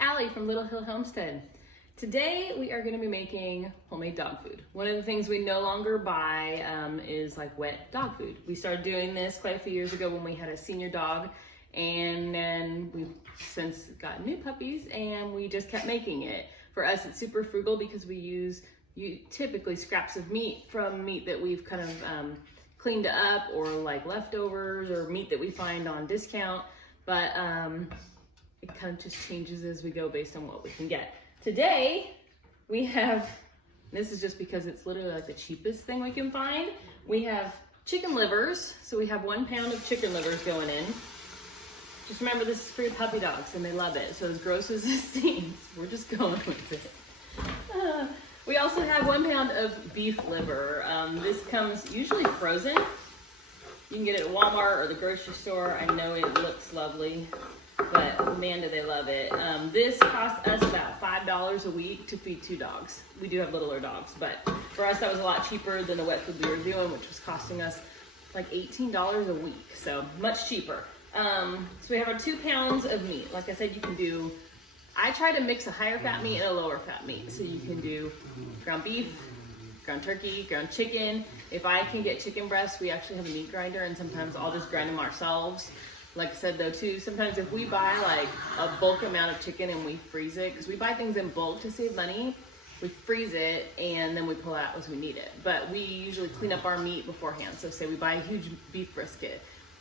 Ali from Little Hill Homestead. Today we are going to be making homemade dog food. One of the things we no longer buy is like wet dog food. We started doing this quite a few years ago when we had a senior dog, and then we've since got new puppies and we just kept making it. For us it's super frugal because we use typically scraps of meat from meat that we've kind of cleaned up, or like leftovers or meat that we find on discount, but it kind of just changes as we go based on what we can get. Today we have, this is just because it's literally like the cheapest thing we can find, we have chicken livers. So we have 1 pound of chicken livers going in. Just remember, this is for your puppy dogs and they love it. So as gross as it seems, we're just going with it. We also have 1 pound of beef liver. This comes usually frozen. You can get it at Walmart or the grocery store. I know it looks lovely, but man, do they love it. This costs us about $5 a week to feed 2 dogs. We do have littler dogs, but for us that was a lot cheaper than the wet food we were doing, which was costing us like $18 a week, so much cheaper. So we have our 2 pounds of meat. Like I said, you can do, I try to mix a higher fat meat and a lower fat meat. So you can do ground beef, ground turkey, ground chicken. If I can get chicken breasts, we actually have a meat grinder, and sometimes I'll just grind them ourselves. Like I said though too, sometimes if we buy like a bulk amount of chicken and we freeze it, because we buy things in bulk to save money, we freeze it and then we pull it out as we need it. But we usually clean up our meat beforehand. So say we buy a huge beef brisket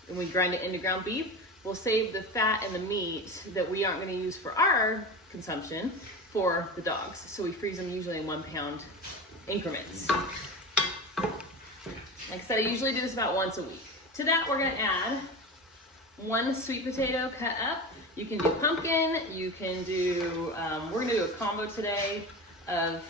and we grind it into ground beef, we'll save the fat and the meat that we aren't going to use for our consumption for the dogs. So we freeze them usually in 1 pound increments. Like I said, I usually do this about once a week. To that, we're going to add 1 sweet potato cut up. You can do pumpkin, you can do, we're going to do a combo today of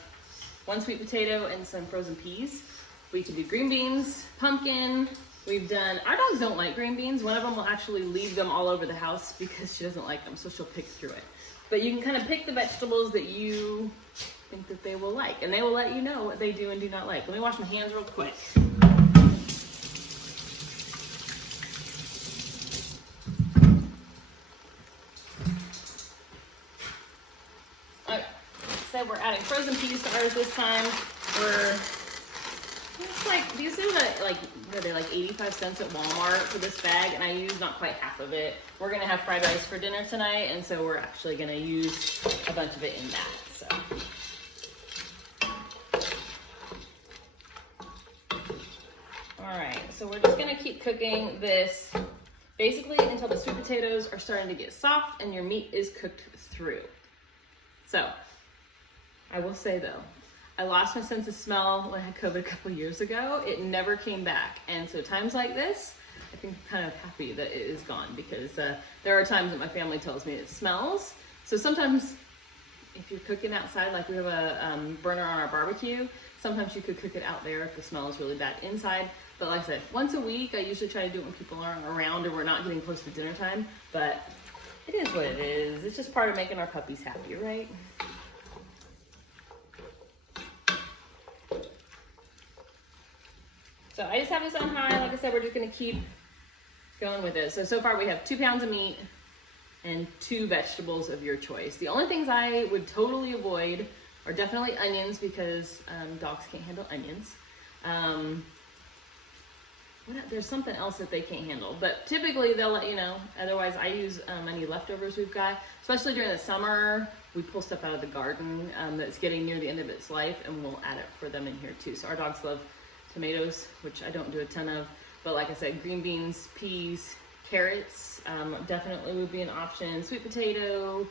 1 sweet potato and some frozen peas. We can do green beans, pumpkin. We've done, our dogs don't like green beans. One of them will actually leave them all over the house because she doesn't like them, so she'll pick through it. But you can kind of pick the vegetables that you think that they will like, and they will let you know what they do and do not like. Let me wash my hands real quick. Okay, so we're adding frozen peas to ours this time. It's like, these are like, what are they, like 85 cents at Walmart for this bag, and I use not quite half of it. We're gonna have fried rice for dinner tonight, and so we're actually gonna use a bunch of it in that, so. All right, so we're just gonna keep cooking this basically until the sweet potatoes are starting to get soft and your meat is cooked through. So, I will say though, I lost my sense of smell when I had COVID a couple years ago. It never came back. And so times like this, I think I'm kind of happy that it is gone, because there are times that my family tells me it smells. So sometimes if you're cooking outside, like we have a burner on our barbecue, sometimes you could cook it out there if the smell is really bad inside. But like I said, once a week, I usually try to do it when people aren't around or we're not getting close to dinner time. But it is what it is. It's just part of making our puppies happy, right? So I just have this on high. Like I said, we're just gonna keep going with it. So far we have 2 pounds of meat and 2 vegetables of your choice. The only things I would totally avoid are definitely onions, because dogs can't handle onions. There's something else that they can't handle, but typically they'll let you know. Otherwise I use any leftovers we've got, especially during the summer. We pull stuff out of the garden that's getting near the end of its life, and we'll add it for them in here too. So our dogs love tomatoes, which I don't do a ton of, but like I said, green beans, peas, carrots definitely would be an option. Sweet potato,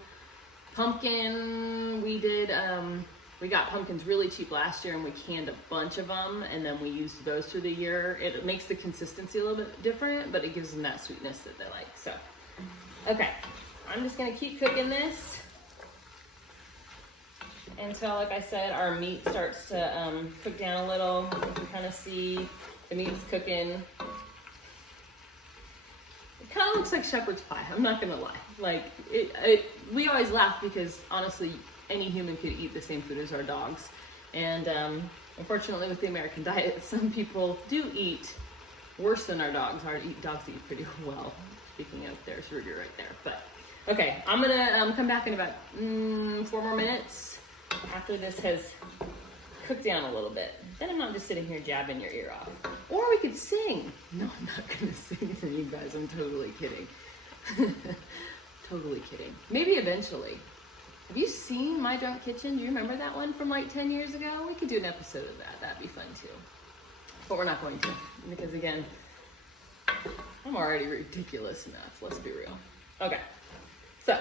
pumpkin. We got pumpkins really cheap last year and we canned a bunch of them, and then we used those through the year. It makes the consistency a little bit different, but it gives them that sweetness that they like. So okay, I'm just gonna keep cooking this until, like I said, our meat starts to cook down a little. You can kind of see the meat's cooking. It kind of looks like shepherd's pie, I'm not gonna lie. Like, we always laugh because honestly, any human could eat the same food as our dogs. And unfortunately with the American diet, some people do eat worse than our dogs. Our dogs eat pretty well. Speaking of, there's Ruger right there. But Okay, I'm gonna come back in about 4 more minutes after this has cooked down a little bit. Then I'm not just sitting here jabbing your ear off. Or we could sing. No, I'm not gonna sing for you guys. I'm totally kidding. Totally kidding. Maybe eventually. Have you seen My Drunk Kitchen? Do you remember that one from like 10 years ago? We could do an episode of that. That'd be fun too. But we're not going to, because again, I'm already ridiculous enough. Let's be real. Okay. So,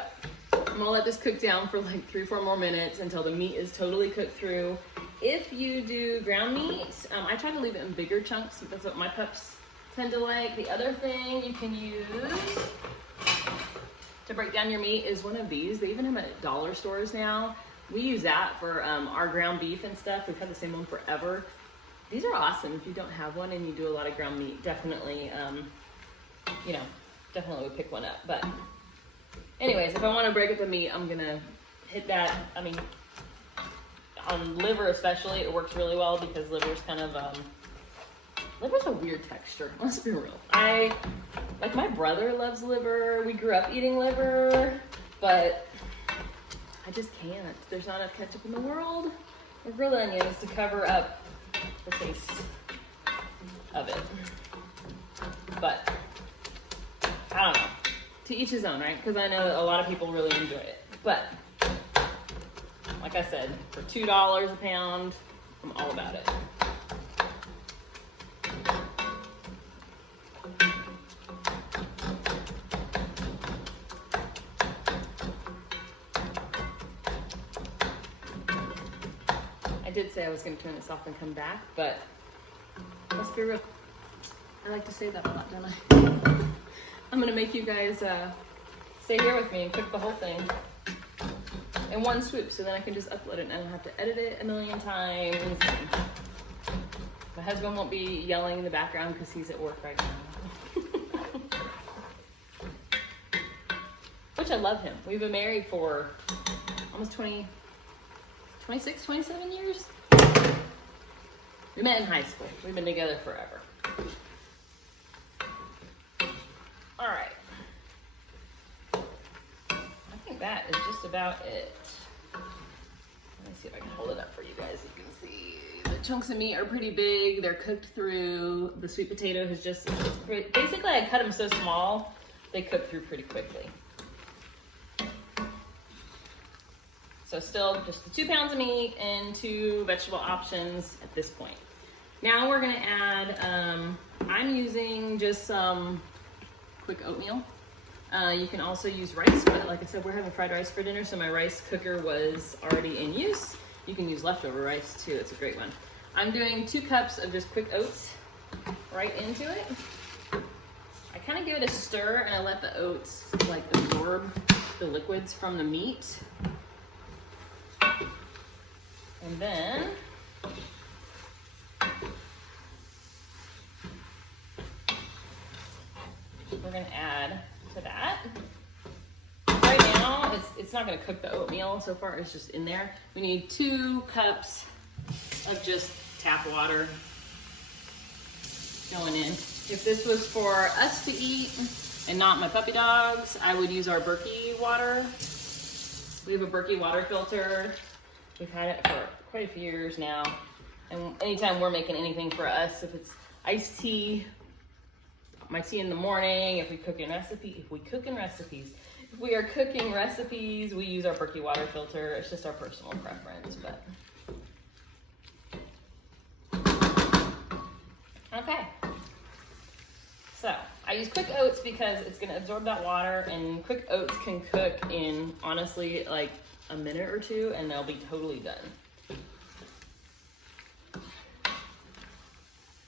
I'm gonna let this cook down for like 3 or 4 more minutes until the meat is totally cooked through. If you do ground meat, I try to leave it in bigger chunks. That's what my pups tend to like. The other thing you can use to break down your meat is one of these. They even have them at dollar stores now. We use that for our ground beef and stuff. We've had the same one forever. These are awesome. If you don't have one and you do a lot of ground meat, definitely, definitely would pick one up. But anyways, if I want to break up the meat, I'm gonna hit that. I mean, on liver especially, it works really well because liver's kind of, liver's a weird texture. Let's be real. Like my brother loves liver. We grew up eating liver, but I just can't. There's not enough ketchup in the world or grilled onions to cover up the taste of it. But I don't know. To each his own, right? Because I know a lot of people really enjoy it. But like I said, for $2 a pound, I'm all about it. I did say I was going to turn this off and come back, but let's be real. I like to say that a lot, don't I? I'm going to make you guys stay here with me and cook the whole thing in one swoop, so then I can just upload it and I don't have to edit it a million times. My husband won't be yelling in the background because he's at work right now. Which I love him. We've been married for almost 26, 27 years. We met in high school. We've been together forever. All right. I think that is just about it. Let me see if I can hold it up for you guys. You can see the chunks of meat are pretty big. They're cooked through. The sweet potato has just, basically I cut them so small, they cook through pretty quickly. So still just the 2 pounds of meat and 2 vegetable options at this point. Now we're gonna add, I'm using just some quick oatmeal. You can also use rice, but like I said, we're having fried rice for dinner, so my rice cooker was already in use. You can use leftover rice too, it's a great one. I'm doing 2 cups of just quick oats right into it. I kind of give it a stir and I let the oats like absorb the liquids from the meat. And then we're gonna add to that. Right now, it's not gonna cook the oatmeal so far, it's just in there. We need 2 cups of just tap water going in. If this was for us to eat and not my puppy dogs, I would use our Berkey water. We have a Berkey water filter. We've had it for quite a few years now. And anytime we're making anything for us, if it's iced tea, my tea in the morning, if we are cooking recipes, we use our Berkey water filter. It's just our personal preference, but. Okay. So I use quick oats because it's gonna absorb that water, and quick oats can cook in, honestly, like a minute or 2 and they'll be totally done.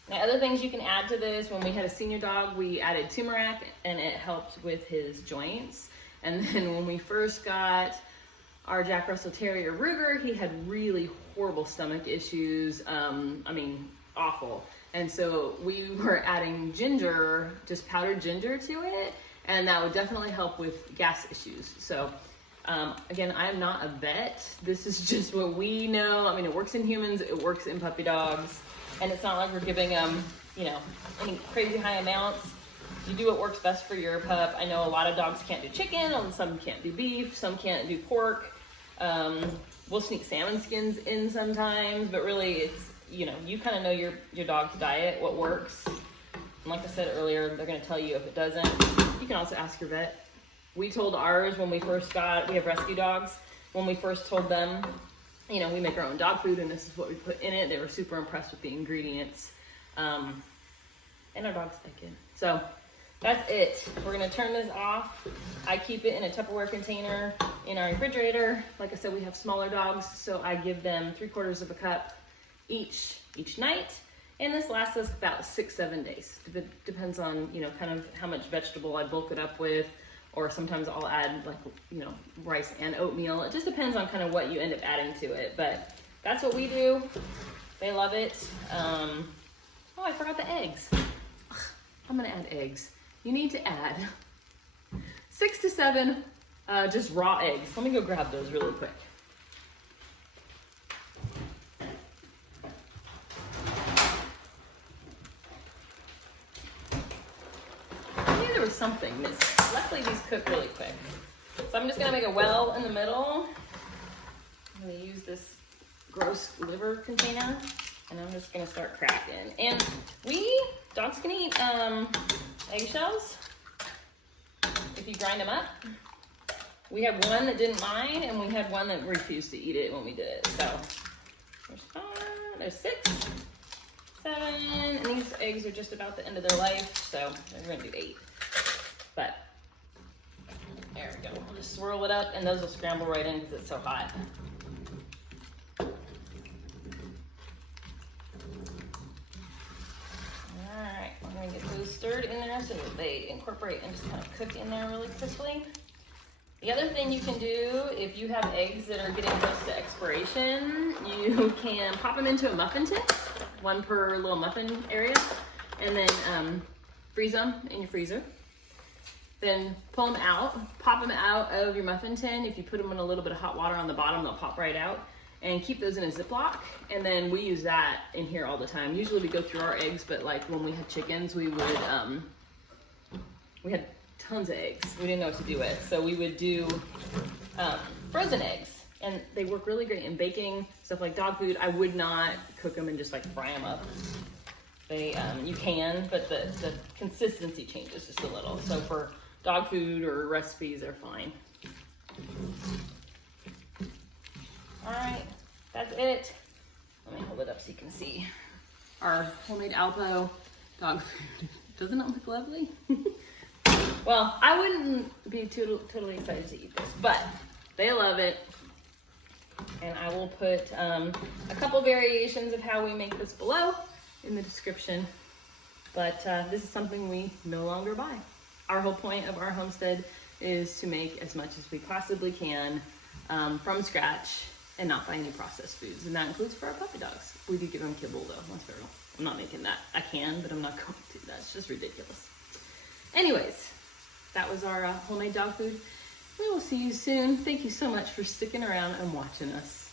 Now, other things you can add to this, when we had a senior dog, we added turmeric and it helped with his joints. And then when we first got our Jack Russell Terrier Ruger, he had really horrible stomach issues. Awful. And so we were adding ginger, just powdered ginger to it, and that would definitely help with gas issues. So again, I'm not a vet. This is just what we know. I mean, it works in humans, it works in puppy dogs. And it's not like we're giving them, any crazy high amounts. You do what works best for your pup. I know a lot of dogs can't do chicken, and some can't do beef, some can't do pork. We'll sneak salmon skins in sometimes, but really it's, you know, you kind of know your dog's diet, what works. And like I said earlier, they're going to tell you if it doesn't. You can also ask your vet. We told ours when we first we have rescue dogs. When we first told them, you know, we make our own dog food and this is what we put in it, they were super impressed with the ingredients. And our dogs like it. So that's it. We're going to turn this off. I keep it in a Tupperware container in our refrigerator. Like I said, we have smaller dogs, so I give them 3/4 of a cup each night. And this lasts us about 6-7 days. Depends on, you know, kind of how much vegetable I bulk it up with, or sometimes I'll add like, you know, rice and oatmeal. It just depends on kind of what you end up adding to it. But that's what we do. They love it. Oh, I forgot the eggs. Ugh, I'm gonna add eggs. You need to add 6 to 7 just raw eggs. Let me go grab those really quick. There was something missing. Luckily these cook really quick. So I'm just gonna make a well in the middle. I'm gonna use this gross liver container and I'm just gonna start cracking. And dogs can eat eggshells if you grind them up. We have one that didn't mind and we had one that refused to eat it when we did it. So there's 5, there's 6, 7, and these eggs are just about the end of their life, so we're gonna do 8. But there we go. We'll just swirl it up and those will scramble right in because it's so hot. Alright, we're going to get those stirred in there so that they incorporate and just kind of cook in there really crisply. The other thing you can do if you have eggs that are getting close to expiration, you can pop them into a muffin tin, 1 per little muffin area, and then freeze them in your freezer. Then pull them out, pop them out of your muffin tin. If you put them in a little bit of hot water on the bottom, they'll pop right out. And keep those in a Ziploc. And then we use that in here all the time. Usually we go through our eggs, but like when we had chickens, we had tons of eggs. We didn't know what to do with. So we would do frozen eggs. And they work really great in baking, stuff like dog food. I would not cook them and just like fry them up. You can, but the consistency changes just a little. So for dog food or recipes, they're fine. All right, that's it. Let me hold it up so you can see our homemade Alpo dog food. Doesn't it look lovely? Well, I wouldn't be totally excited to eat this, but they love it. And I will put a couple variations of how we make this below in the description. But this is something we no longer buy. Our whole point of our homestead is to make as much as we possibly can from scratch and not buy any processed foods. And that includes for our puppy dogs. We do give them kibble though, once they're little. I'm not making that. I can, but I'm not going to. That's just ridiculous. Anyways, that was our homemade dog food. We will see you soon. Thank you so much for sticking around and watching us.